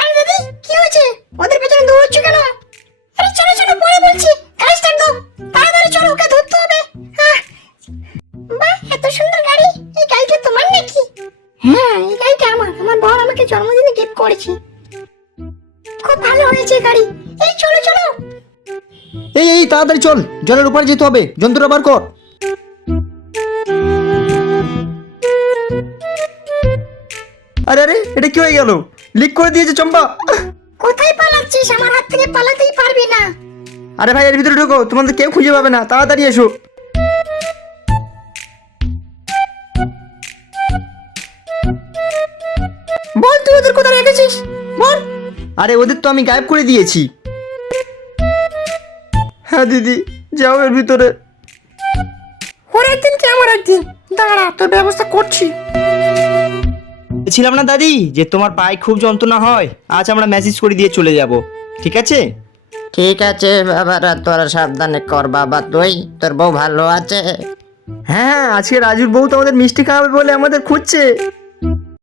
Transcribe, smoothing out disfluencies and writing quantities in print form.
আরে দাদি কি হয়েছে? ওদের পেছনে দৌড়চ্ছ কেন? আরে চলো চলো পরে বলছি, গাড়ি স্টার্ট দাও, তাড়াতাড়ি চলো, ওকে ধরতে হবে। বাহ, এত সুন্দর গাড়ি! এই গাড়িটা তোমার নাকি? হ্যাঁ, এই গাড়িটা আমার বর আমাকে জন্মদিনে গিফট করেছে। খুব ভালো হয়েছে গাড়ি। এই চলো চলো। এই তাড়াতাড়ি চল, জলের উপরে যেতে হবে, যন্ত্রটা বার কর। আরে আরে, এটা কি হয়ে গেল? লিক করে দিয়েছে চম্পা। কোথায় পালাচ্ছিস? আমার হাত থেকে পালাতেই পারবি না। আরে ভাই, এর ভিতরে ঢোকো, তোমাদের কেউ খুঁজে পাবে না, তাড়াতাড়ি এসো। বল তুই ওদের কোথায় রেখেছিস, বল। আরে ওদের তো আমি গায়েব করে দিয়েছি। হ্যাঁ দিদি, যাও এর ভিতরে। ওর একদিন কি আমার একদিন, দাঁড়া তোর ব্যবস্থা করছি। ছিলাম না দাদি যে তোমার পায়ে খুব যন্ত্রণা হয়, আজ আমরা মেসেজ করে দিয়ে চলে যাব, ঠিক আছে? ঠিক আছে বাবারা, তোরা সাবধানে কর বাবা, তুই তোর বউ ভালো আছে? হ্যাঁ, আজকে রাজুর বউ তো আমাদের মিষ্টি খাওয়াবে বলে আমাদের খুঁজছে।